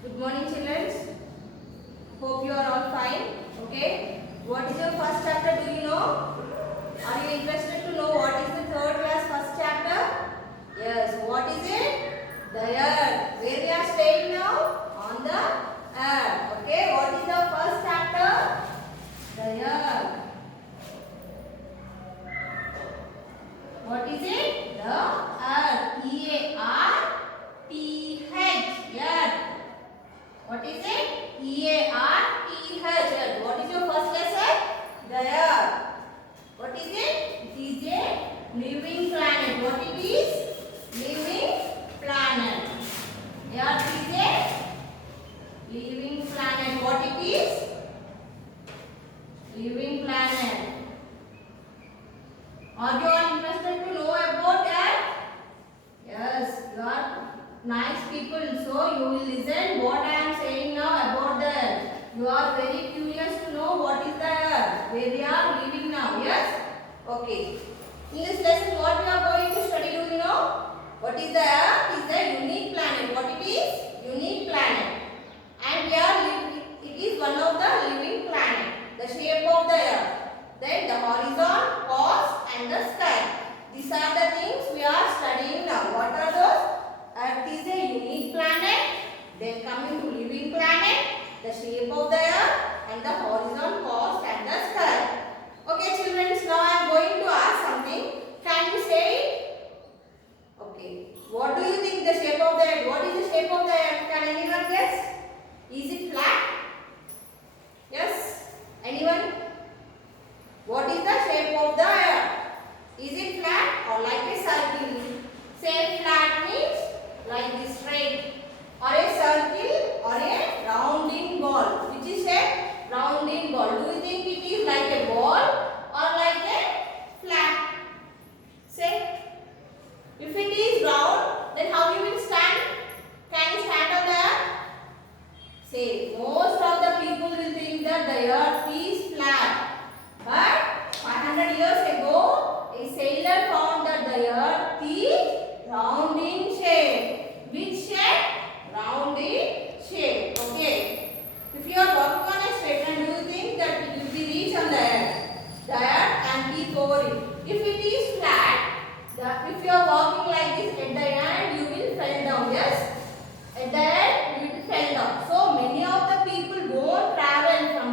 Good morning, children. Hope you are all fine. Okay. What is your first chapter? Do you know? Are you interested to know what is the third class first chapter? Yes. What is it? The earth. Where we are staying now? On the earth. Okay. What is the first chapter? The earth. What is it? The earth. E-A-R-T-H. Earth. What is it? E-A-R-T-H. Earth. What is your first lesson? The earth. What is it? It is a living planet. What it is? Living planet. Earth is a living planet. What it is? Living planet. Are you all interested to know about that? Yes, you are nice people. So you will listen what I am saying now about the earth. You are very curious to know what is the earth, where we are living now. Yes? Okay. In this lesson, what we are going to study, do you know? What is the earth? Is a unique planet. What it is? Unique planet. And we are living. It is one of the living planet. The shape of the earth. Then the horizon, cause and the sky. These are the things we are studying now. What are those? Earth is a unique planet. Then coming to living planet, the shape of the earth and the horizon, cause and the sky. Okay children, now I am going to ask something. Can you say it? Okay. What do you think the shape of the earth? What is the shape of the earth? Can anyone guess? Is it flat? Yes? Anyone? What is the shape of the earth? Is it flat or like a circle? Say flat means like this straight, or a circle or a rounding ball. Which is a rounding ball. Do you think it is like a ball or like a flat? Say, if it is round, then how you will stand? Can you stand on the earth? Say, most of the people will think that the earth is flat. But 500 years ago, a sailor found that the earth is round in shape. Which shape? Round in shape. Okay. If you are walking on a straight line, do you think that it will be reach on the earth? The earth can peep over it. If it is flat, if you are walking like this at the end, you will fall down. Yes? At the end, you will fall down. So many of the people won't travel from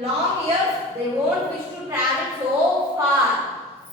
long years. They won't wish to travel so far.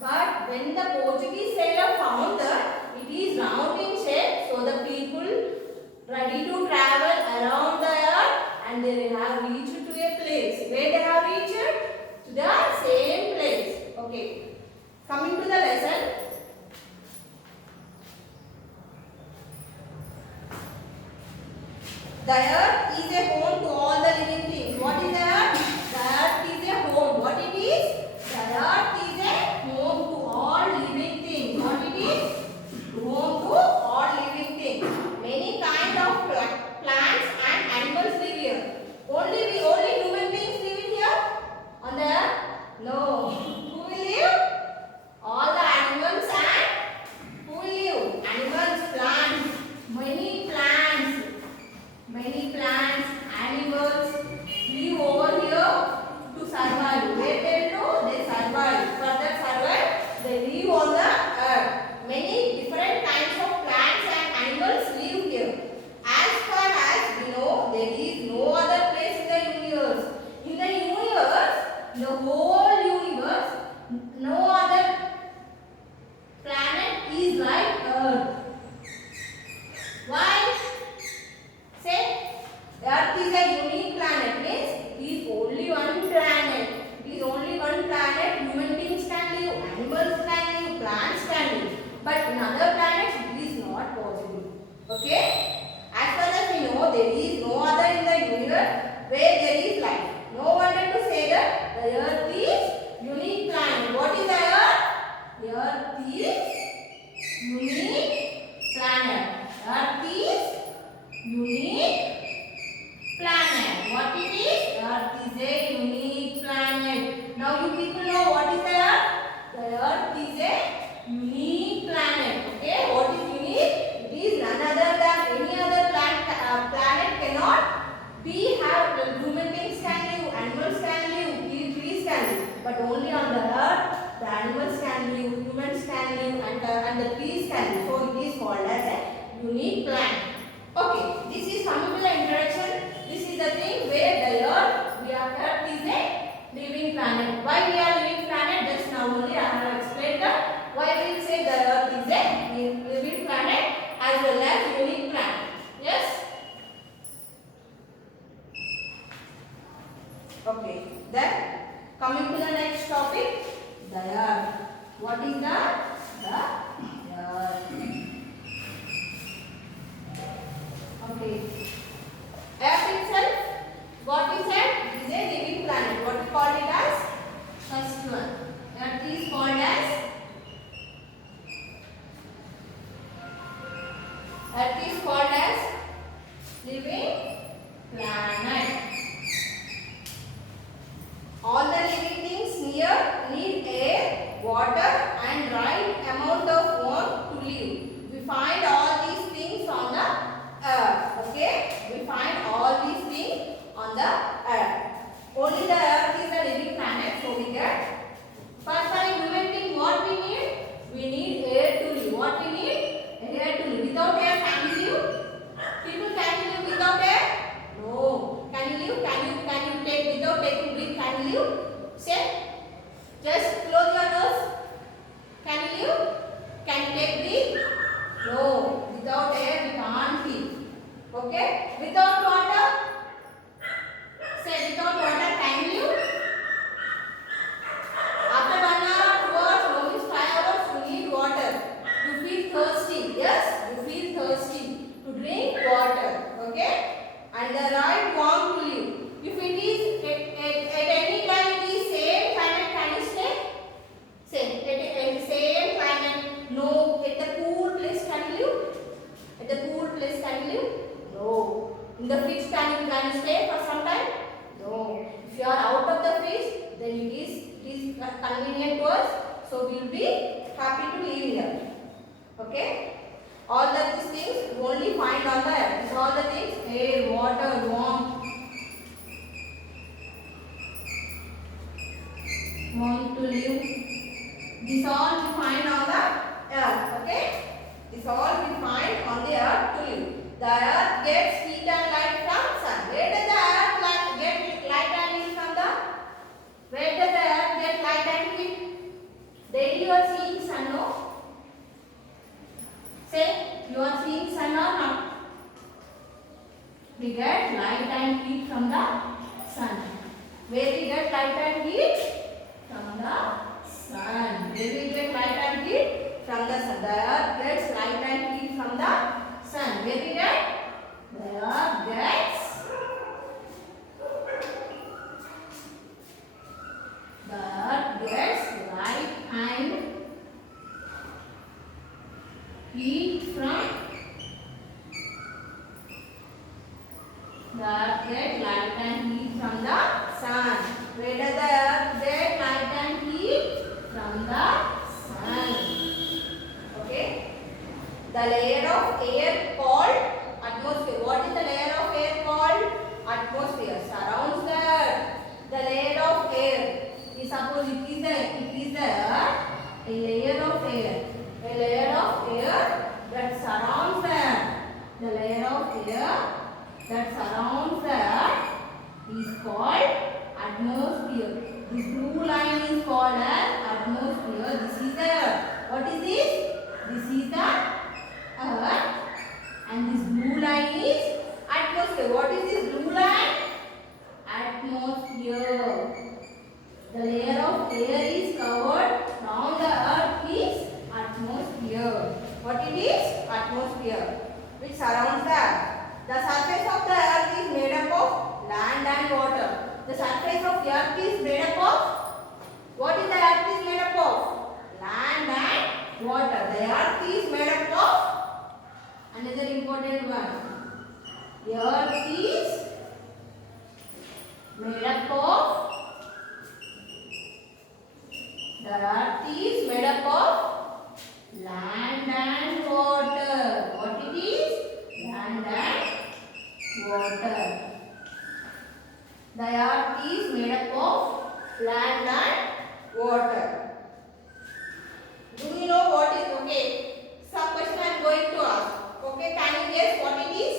But when the Portuguese sailor found that it is round in shape, so the people ready to travel around the earth and they have reached to a place. Where they have reached? To the same place. Okay. Coming to the lesson. The earth is a home to all the living things. What is the earth? The earth is a home. What it is? The earth is a home to all living things. What it is? Home to all living things. Many kind of plants and animals live here. Only human beings live here on the earth? No. Who will live? All the animals and who will live? Animals, plants. Many plants, animals live over here to survive. Where they do? They survive. For that survive, they live on the earth. Many different kinds of plants and animals live here. As far as we know, there is no other place in the universe. In the universe, the whole universe, no other planet is like Earth. Why? Say, Earth is a unique planet. Means it is only one planet. It is only one planet. Human beings can live, animals can live, plants can live. But in other planets, it is not possible. Okay? As far as we know, there is no other in the universe where there is life. No wonder to say that the Earth is unique planet. What is the Earth? The Earth is unique planet. Earth is unique planet. What it is? Earth is a unique planet. Now you people know what is the Earth? The Earth is a unique planet. Okay? What is unique? It is none other than any other planet cannot but only on the earth the animals can live, humans can live, and the trees can live. So it is called as a unique plant. Okay, this is coming to the introduction. This is the thing where the earth is a living planet. Why we are living planet? Just now only I have explained that. Why we say the earth is a living planet as well as unique planet. Yes. Okay. Then coming to the next topic, the earth. What is the earth? Okay. Earth itself, what is it? It is a living planet. What we call it as? First one. Earth is called as living planet. All the living things here need air, water, and right amount of warmth to live. We find all these things on the earth. Okay? We find all these things on the earth. Only the earth is a living planet, so we get. First time living thing, what we need? We need air to live. What we need? Air to live. Without air, can we live? People, can you live without air? No. Can you live? Can you take without taking breath? Can you live? Say. Just close your nose. Can you live? Can you take breath? No. Without air, we can't live. Okay? Without water? Say, without water, can you live? After 1 hour, 2 hours, no means 5 hours, you need water. You feel thirsty. Yes? You feel thirsty to drink water. Okay? And the right warm to live. If it is at any time it is same planet, can you stay? Same. At same planet. No. At the cool place, can you live? At the cool place, can you live? No. In the fridge, can you stay for some time? No. If you are out of the fridge, then it is convenient to us. So we will be happy to live here. Okay? All these things you only find on the earth. These all the things: air, water, warmth to live. This all we find on the earth. Okay? This all we find on the earth to live. The earth gets heat and light from sun. Where does the earth get light and heat from the? Where does the earth get light and heat? Daily you are seeing sun, no? Say, you are seeing sun or not? We get light and heat from the sun. Where we get light and heat? From the sun. Where we get light and heat? From the sun. The earth gets light and heat from the sun. Where we get? The earth gets light and heat from the earth get light and heat from the sun. Where does the earth get light and heat? From the sun. Okay. The layer of air called atmosphere. What is the layer of air called? Atmosphere. Surrounds the earth. The layer of air. Suppose it is the earth. A layer of air. A layer of air that surrounds the earth. The layer of air that surrounds the earth is called atmosphere. This blue line is called as atmosphere. This is the earth. What is this? This is the earth. And this blue line is atmosphere. What is this blue line? Atmosphere. The layer of air is covered. Now the earth is atmosphere. What it is? Atmosphere, which surrounds the earth. The surface of the earth is made up of land and water. The surface of the earth is made up of, what is the earth is made up of? Land and water. The earth is made up of, another important one. The earth is made up of, the earth is made up of land and water. What it is? Land and water. The earth is made up of land and water. Do you know what is okay? Some question I am going to ask. Okay, can you guess what it is?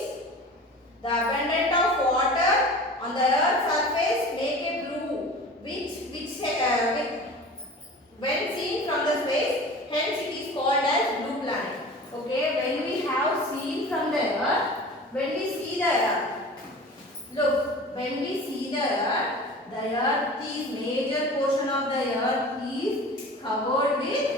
The abundance of water on the earth's surface make a blue, which when seen from the space, hence it is called as blue planet. Okay, when we have seen from the earth, when we see the earth, look, when we see the earth is major portion of the earth is covered with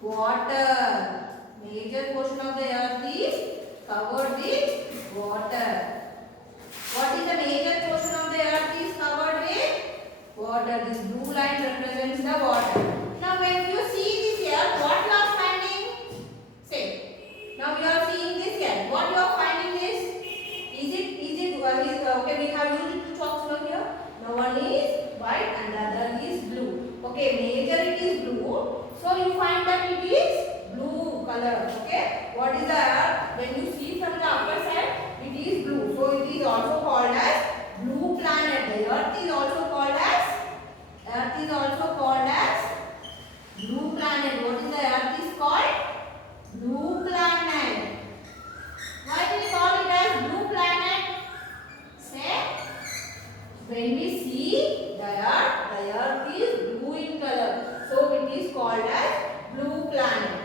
water. Major portion of the earth is covered with water. What is the major portion of the earth is covered with? Water. This blue line represents the water. Now when you see this here, what you are finding? Say. Now you are seeing this here. What you are finding is? Okay, we have used two chalks now here. Now one is white and the other is blue. Okay, major it is blue. So you find that it is blue color. Okay. What is the earth? When you see from the upper side, it is blue. So it is also called as blue planet. The earth is also called as blue planet. What is the earth is called? Blue planet. Why do we call it as blue planet? Say, when we see the earth is blue in color. So it is called as blue planet.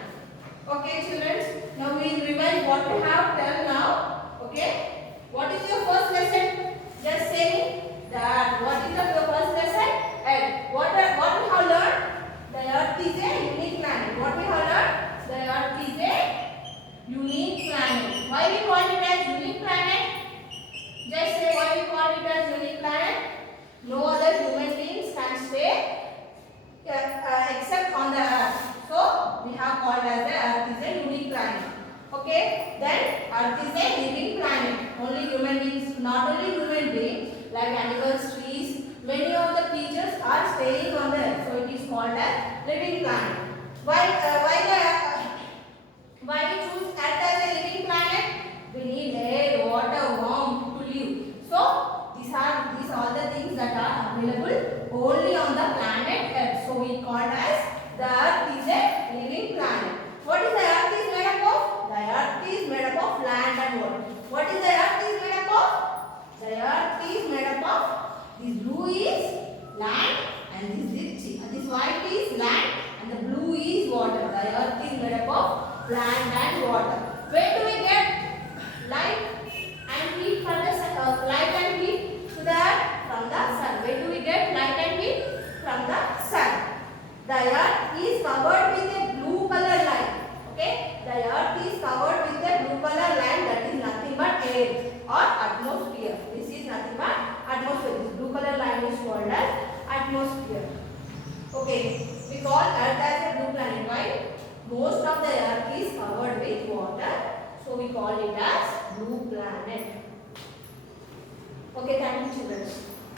Okay, children. Now we will revise what we have done now. Okay. What is your first lesson? Just say me that. What is your first lesson? And what we have learned? The earth is a unique planet. What we have learned? The earth is a unique planet. Why we call it as unique planet? Just say why we call it as unique planet. No other human beings can stay except on the earth. So we have called as the earth is a unique planet. Okay. Then earth is a living planet. Only human beings, not only human beings, like animals, trees, many of the creatures are staying on the earth. So it is called as living planet. Why we choose earth as a living planet? We need air, water, warmth to live. So these are the things that are available only on the planet Earth. So we call as the earth is a living planet. What is the earth is made up of? The earth is made up of land and water. What is the earth is made up of? The earth is made up of, this blue is land and this white is land and the blue is water. The earth is made up of land and water. Where do we get light and heat from the sun? Light and heat to the earth from the sun. Where do we get light and heat? From the sun. The earth is covered with a blue color light. Okay, the earth is covered with a blue color light, that is nothing but air or atmosphere. This is nothing but atmosphere. This blue color line is called as atmosphere. Okay, we call earth as a blue planet. Why? Most of the earth is covered with water, so we call it as blue planet. Okay, thank you, children.